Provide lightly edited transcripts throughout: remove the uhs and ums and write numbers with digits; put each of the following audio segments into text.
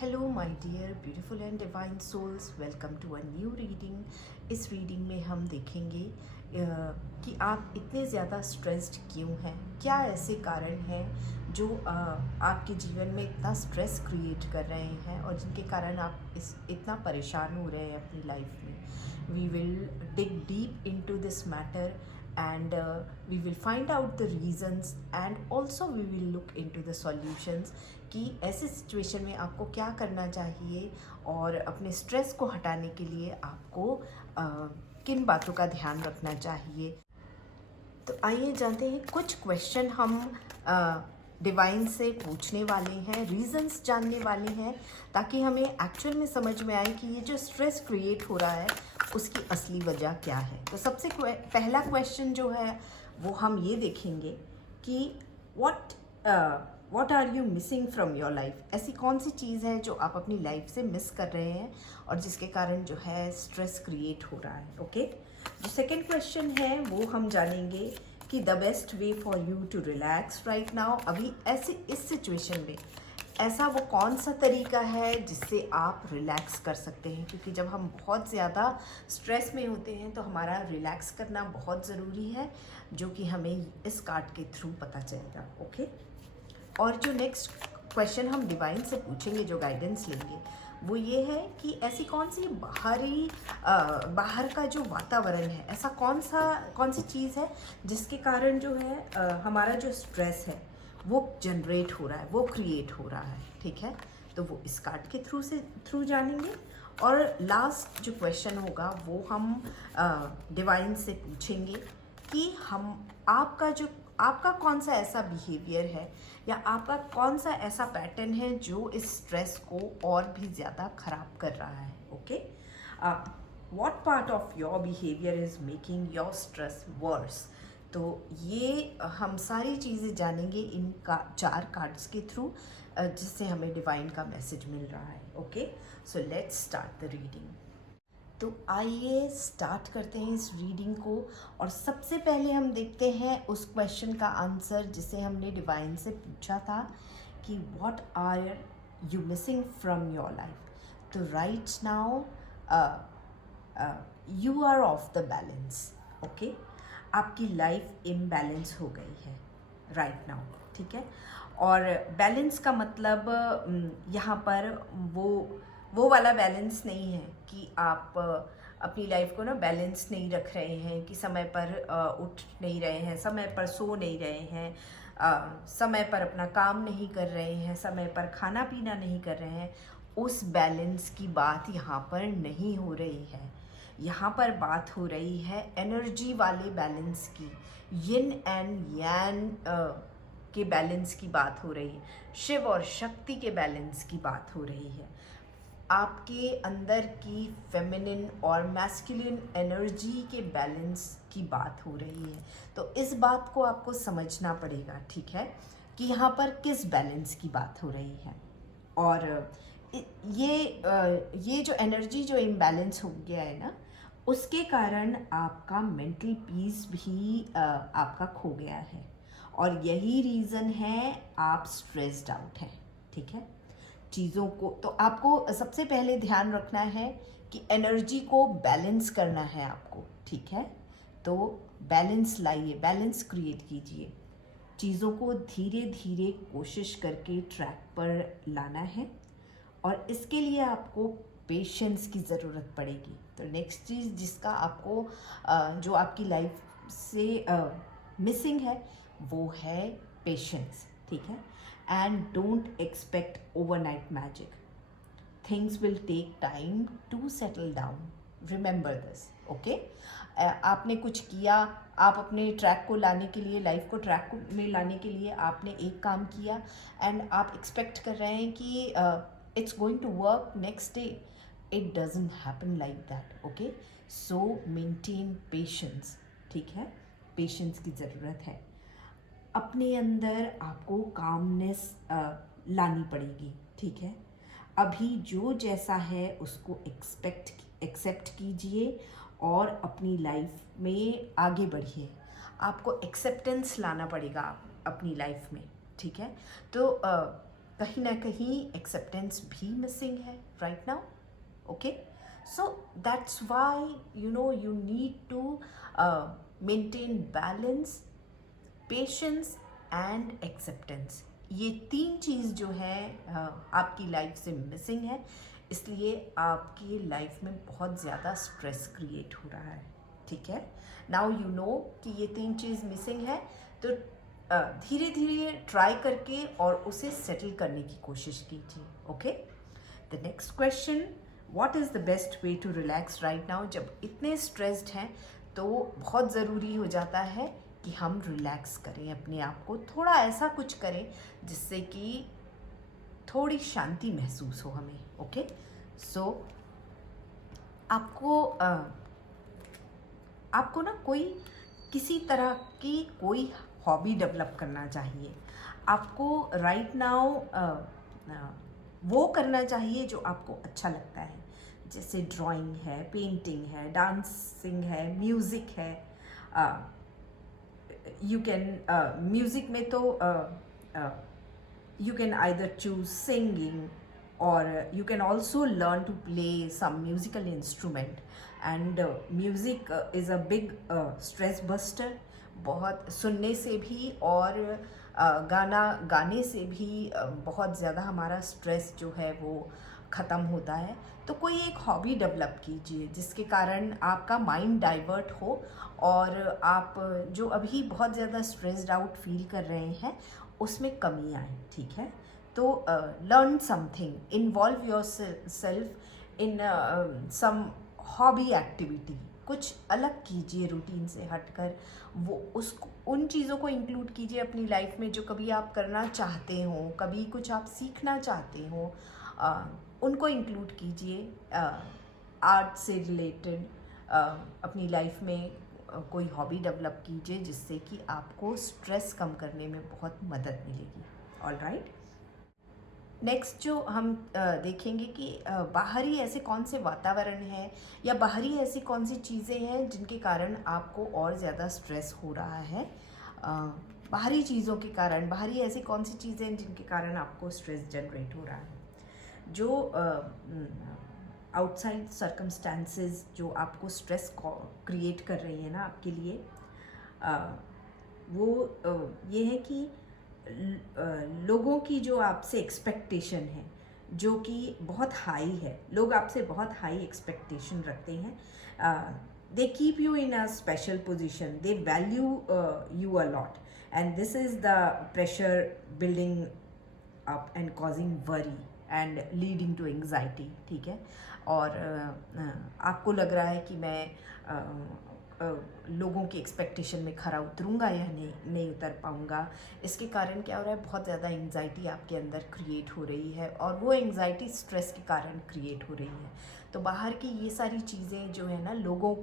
Hello my dear beautiful and divine souls, welcome to a new reading. इस reading में हम देखेंगे कि आप इतने ज़्यादा स्ट्रेस्ड क्यों हैं। क्या ऐसे कारण हैं जो आपके जीवन में इतना स्ट्रेस क्रिएट कर रहे हैं और जिनके कारण आप इतना परेशान हो रहे हैं अपनी लाइफ में। We will dig deep into this matter and we will find out the reasons and also we will look into the solutions कि ऐसे सिचुएशन में आपको क्या करना चाहिए और अपने स्ट्रेस को हटाने के लिए आपको किन बातों का ध्यान रखना चाहिए। तो आइए जानते हैं, कुछ क्वेश्चन हम डिवाइन से पूछने वाले हैं, रीजंस जानने वाले हैं, ताकि हमें एक्चुअल में समझ में आए कि ये जो स्ट्रेस क्रिएट हो रहा है उसकी असली वजह क्या है। तो सबसे पहला क्वेश्चन जो है वो हम ये देखेंगे कि what are you missing from your life. ऐसी कौन सी चीज़ है जो आप अपनी लाइफ से मिस कर रहे हैं और जिसके कारण जो है स्ट्रेस क्रिएट हो रहा है। ओके, जो सेकेंड क्वेश्चन है वो हम जानेंगे कि the best way for you to relax right now. अभी ऐसे इस सिचुएशन में ऐसा वो कौन सा तरीका है जिससे आप रिलैक्स कर सकते हैं, क्योंकि जब हम बहुत ज़्यादा स्ट्रेस में होते हैं तो हमारा रिलैक्स करना बहुत ज़रूरी है, जो कि हमें इस कार्ड के थ्रू पता चलेगा। ओके, और जो नेक्स्ट क्वेश्चन हम डिवाइन से पूछेंगे, जो गाइडेंस लेंगे, वो ये है कि ऐसी कौन सी बाहर का जो वातावरण है, ऐसा कौन सी चीज़ है जिसके कारण जो है हमारा जो स्ट्रेस है वो जनरेट हो रहा है, वो क्रिएट हो रहा है। ठीक है, तो वो इस कार्ड के थ्रू जानेंगे। और लास्ट जो क्वेश्चन होगा वो हम डिवाइन से पूछेंगे कि आपका कौन सा ऐसा बिहेवियर है या आपका कौन सा ऐसा पैटर्न है जो इस स्ट्रेस को और भी ज़्यादा ख़राब कर रहा है। Okay, what part of your behaviour is making your stress worse. तो ये हम सारी चीज़ें जानेंगे इन 4 कार्ड्स के थ्रू, जिससे हमें डिवाइन का मैसेज मिल रहा है। Okay, so let's start the reading. तो आइए स्टार्ट करते हैं इस रीडिंग को, और सबसे पहले हम देखते हैं उस क्वेश्चन का आंसर जिसे हमने डिवाइन से पूछा था कि what are you missing from your life. तो right now you are off the balance. Okay, आपकी लाइफ इम्बैलेंस हो गई है राइट नाउ। ठीक है, और बैलेंस का मतलब यहाँ पर वो वाला बैलेंस नहीं है कि आप अपनी लाइफ को ना बैलेंस नहीं रख रहे हैं, कि समय पर उठ नहीं रहे हैं, समय पर सो नहीं रहे हैं, समय पर अपना काम नहीं कर रहे हैं, समय पर खाना पीना नहीं कर रहे हैं। उस बैलेंस की बात यहाँ पर नहीं हो रही है। यहाँ पर बात हो रही है एनर्जी वाले बैलेंस की, यिन एंड यान के बैलेंस की बात हो रही है, शिव और शक्ति के बैलेंस की बात हो रही है। आपके अंदर की फेमिनिन और मैस्कुलिन एनर्जी के बैलेंस की बात हो रही है। तो इस बात को आपको समझना पड़ेगा, ठीक है, कि यहाँ पर किस बैलेंस की बात हो रही है। और ये जो एनर्जी जो इम्बैलेंस हो गया है ना, उसके कारण आपका मेंटल पीस भी आपका खो गया है, और यही रीज़न है आप स्ट्रेस्ड आउट हैं। ठीक है, चीज़ों को तो आपको सबसे पहले ध्यान रखना है कि एनर्जी को बैलेंस करना है आपको। ठीक है, तो बैलेंस लाइए, बैलेंस क्रिएट कीजिए, चीज़ों को धीरे धीरे कोशिश करके ट्रैक पर लाना है, और इसके लिए आपको पेशेंस की ज़रूरत पड़ेगी। तो नेक्स्ट चीज़ जिसका आपको जो आपकी लाइफ से मिसिंग है वो है पेशेंस। ठीक है, and don't expect overnight magic, things will take time to settle down, remember this. Okay, आपने कुछ किया, आप अपने ट्रैक को लाने के लिए, लाइफ को ट्रैक में लाने के लिए आपने एक काम किया एंड आप एक्सपेक्ट कर रहे हैं कि it's going to work next day. It doesn't happen like that. Okay, so maintain patience. ठीक है, पेशेंस की ज़रूरत है। अपने अंदर आपको कामनेस लानी पड़ेगी। ठीक है, अभी जो जैसा है उसको एक्सेप्ट कीजिए और अपनी लाइफ में आगे बढ़िए। आपको एक्सेप्टेंस लाना पड़ेगा अपनी लाइफ में। ठीक है, तो कहीं ना कहीं एक्सेप्टेंस भी मिसिंग है right now. Okay, so that's why you need to maintain balance, patience and acceptance. ये 3 चीज़ जो है आपकी लाइफ से मिसिंग है, इसलिए आपकी लाइफ में बहुत ज़्यादा स्ट्रेस क्रिएट हो रहा है. ठीक है, नाउ यू नो कि ये 3 चीज़ मिसिंग है, तो धीरे धीरे ट्राई करके और उसे सेटल करने की कोशिश कीजिए. Okay, the next question, what is the best way to relax right now. जब इतने स्ट्रेस्ड हैं तो बहुत ज़रूरी हो जाता है कि हम रिलैक्स करें अपने आप को, थोड़ा ऐसा कुछ करें जिससे कि थोड़ी शांति महसूस हो हमें. ओके, सो आपको ना कोई किसी तरह की कोई हॉबी डेवलप करना चाहिए. आपको राइट नाउ वो करना चाहिए जो आपको अच्छा लगता है, जैसे ड्राइंग है, पेंटिंग है, डांसिंग है, म्यूज़िक है. यू कैन म्यूज़िक में तो you can either choose singing, or you can also learn to play some musical instrument. And music is a big stress buster. बहुत सुनने से भी और गाना गाने से भी बहुत ज़्यादा हमारा स्ट्रेस जो है वो ख़त्म होता है. तो कोई एक हॉबी डेवलप कीजिए जिसके कारण आपका माइंड डाइवर्ट हो और आप जो अभी बहुत ज़्यादा स्ट्रेस्ड आउट फील कर रहे हैं उसमें कमी आए. ठीक है, तो learn something, involve yourself in some hobby activity. कुछ अलग कीजिए रूटीन से हटकर, वो उसको उन चीज़ों को इंक्लूड कीजिए अपनी लाइफ में जो कभी आप करना चाहते हो, कभी कुछ आप सीखना चाहते हो, उनको इंक्लूड कीजिए. आर्ट से रिलेटेड अपनी लाइफ में कोई हॉबी डेवलप कीजिए जिससे कि आपको स्ट्रेस कम करने में बहुत मदद मिलेगी. ऑल राइट, नेक्स्ट जो हम देखेंगे कि बाहरी ऐसे कौन से वातावरण है या बाहरी ऐसी कौन सी चीज़ें हैं जिनके कारण आपको और ज़्यादा स्ट्रेस हो रहा है. बाहरी चीज़ों के कारण, बाहरी ऐसी कौन सी चीज़ें हैं जिनके कारण आपको स्ट्रेस जनरेट हो रहा है. जो आउटसाइड सर्कमस्टांसेस जो आपको स्ट्रेस क्रिएट कर रही है ना आपके लिए, वो ये है कि लोगों की जो आपसे एक्सपेक्टेशन है जो कि बहुत हाई है, लोग आपसे बहुत हाई एक्सपेक्टेशन रखते हैं. They keep you in a special position, they value you a lot, and this is the pressure building up and causing worry and leading to anxiety. ठीक है, और आपको लग रहा है कि मैं लोगों की एक्सपेक्टेशन में खरा उतरूँगा या नहीं उतर पाऊँगा. इसके कारण क्या हो रहा है, बहुत ज़्यादा एंग्जाइटी आपके अंदर क्रिएट हो रही है और वो एंग्जाइटी स्ट्रेस के कारण क्रिएट हो रही है. तो बाहर की ये सारी चीज़ें जो है ना, लोगों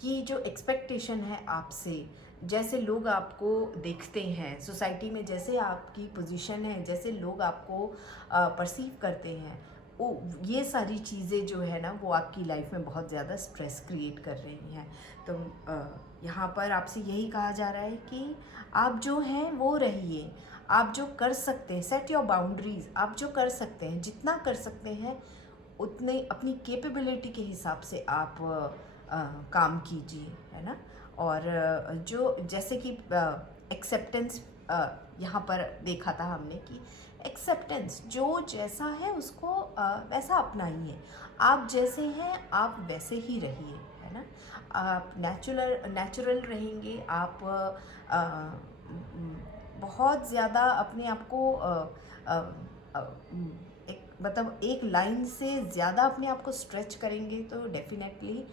की जो एक्सपेक्टेशन है आपसे, जैसे लोग आपको देखते हैं सोसाइटी में, जैसे आपकी पोजीशन है, जैसे लोग आपको परसीव करते हैं, ये सारी चीज़ें जो है ना वो आपकी लाइफ में बहुत ज़्यादा स्ट्रेस क्रिएट कर रही हैं. तो यहाँ पर आपसे यही कहा जा रहा है कि आप जो हैं वो रहिए, आप जो कर सकते हैं, सेट योर बाउंड्रीज. आप जो कर सकते हैं, जितना कर सकते हैं उतने अपनी कैपेबिलिटी के हिसाब से आप काम कीजिए, है ना. और जो जैसे कि एक्सेप्टेंस यहाँ पर देखा था हमने कि एक्सेप्टेंस, जो जैसा है उसको वैसा अपनाइए. आप जैसे हैं आप वैसे ही रहिए, है ना. आप नेचुरल रहेंगे, आप बहुत ज़्यादा अपने आप को मतलब एक लाइन से ज़्यादा अपने आप को स्ट्रेच करेंगे तो डेफिनेटली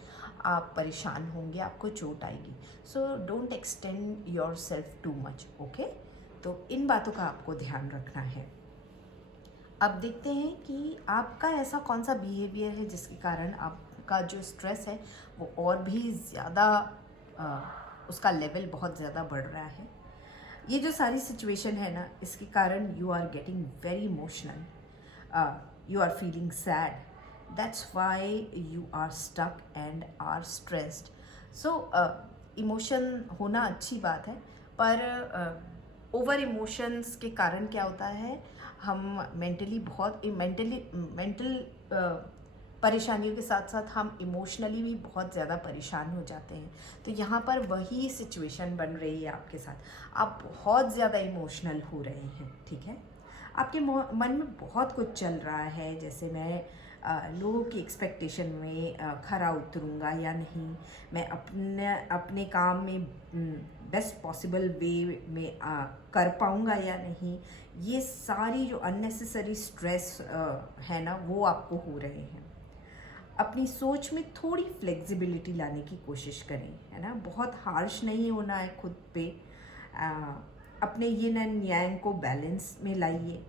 आप परेशान होंगे, आपको चोट आएगी. So don't extend your self too much. Okay, तो इन बातों का आपको ध्यान रखना है. अब देखते हैं कि आपका ऐसा कौन सा बिहेवियर है जिसके कारण आपका जो स्ट्रेस है वो और भी ज़्यादा उसका लेवल बहुत ज़्यादा बढ़ रहा है. ये जो सारी सिचुएशन है ना, इसके कारण you are getting very emotional, you are feeling sad, that's why you are stuck and are stressed. So emotion होना अच्छी बात है, पर ओवर इमोशंस के कारण क्या होता है, हम मेंटल परेशानियों के साथ साथ हम इमोशनली भी बहुत ज़्यादा परेशान हो जाते हैं। तो यहाँ पर वही सिचुएशन बन रही है आपके साथ, आप बहुत ज़्यादा इमोशनल हो रहे हैं, ठीक है। आपके मन में बहुत कुछ चल रहा है, जैसे मैं लोगों की एक्सपेक्टेशन में खरा उतरूँगा या नहीं, मैं अपने काम में बेस्ट पॉसिबल वे में कर पाऊँगा या नहीं। ये सारी जो अननेसेसरी स्ट्रेस है ना, वो आपको हो रहे हैं। अपनी सोच में थोड़ी फ्लेक्सिबिलिटी लाने की कोशिश करें, है ना, बहुत हार्श नहीं होना है खुद पे। अपने यिन एंड यांग को बैलेंस में लाइए।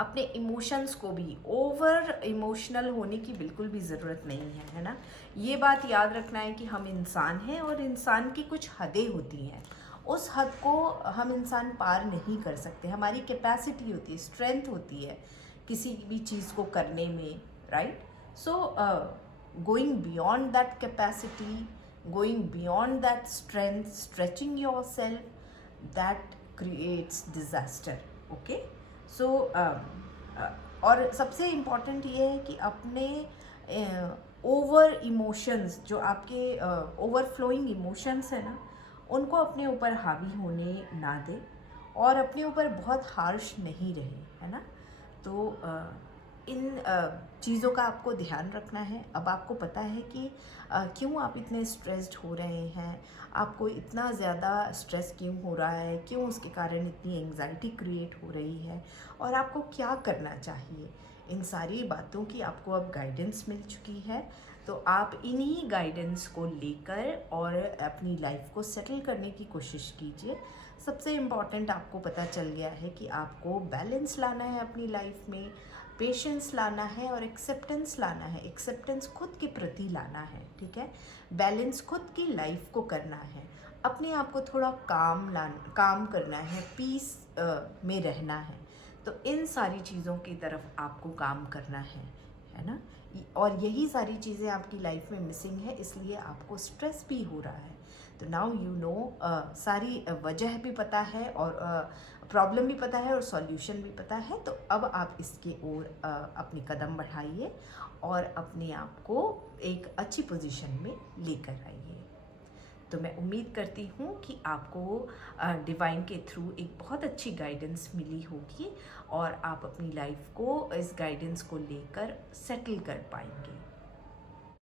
अपने इमोशंस को भी, ओवर इमोशनल होने की बिल्कुल भी ज़रूरत नहीं है ना। ये बात याद रखना है कि हम इंसान हैं और इंसान की कुछ हदें होती हैं, उस हद को हम इंसान पार नहीं कर सकते। हमारी कैपेसिटी होती है, स्ट्रेंथ होती है किसी भी चीज़ को करने में, right. So going beyond that capacity, going beyond that strength, stretching your self, that creates disaster, okay. So और सबसे इम्पॉर्टेंट ये है कि अपने ओवर इमोशंस, जो आपके ओवरफ्लोइंग इमोशंस है ना, उनको अपने ऊपर हावी होने ना दें और अपने ऊपर बहुत हार्श नहीं रहे, है ना। तो इन चीज़ों का आपको ध्यान रखना है। अब आपको पता है कि क्यों आप इतने स्ट्रेस्ड हो रहे हैं, आपको इतना ज़्यादा स्ट्रेस क्यों हो रहा है, क्यों उसके कारण इतनी एंग्जाइटी क्रिएट हो रही है और आपको क्या करना चाहिए। इन सारी बातों की आपको अब गाइडेंस मिल चुकी है, तो आप इन्हीं गाइडेंस को लेकर और अपनी लाइफ को सेटल करने की कोशिश कीजिए। सबसे इम्पॉर्टेंट आपको पता चल गया है कि आपको बैलेंस लाना है अपनी लाइफ में, पेशेंस लाना है और एक्सेप्टेंस लाना है। एक्सेप्टेंस खुद के प्रति लाना है, ठीक है। बैलेंस खुद की लाइफ को करना है, अपने आप को थोड़ा काम करना है, पीस में रहना है। तो इन सारी चीज़ों की तरफ आपको काम करना है ना। और यही सारी चीज़ें आपकी लाइफ में मिसिंग है, इसलिए आपको स्ट्रेस भी हो रहा है। तो नाउ यू नो, सारी वजह भी पता है और प्रॉब्लम भी पता है और सॉल्यूशन भी पता है। तो अब आप इसके ओर अपनी कदम बढ़ाइए और अपने आप को एक अच्छी पोजीशन में लेकर आइए। तो मैं उम्मीद करती हूँ कि आपको डिवाइन के थ्रू एक बहुत अच्छी गाइडेंस मिली होगी और आप अपनी लाइफ को इस गाइडेंस को लेकर सेटल कर पाएंगे।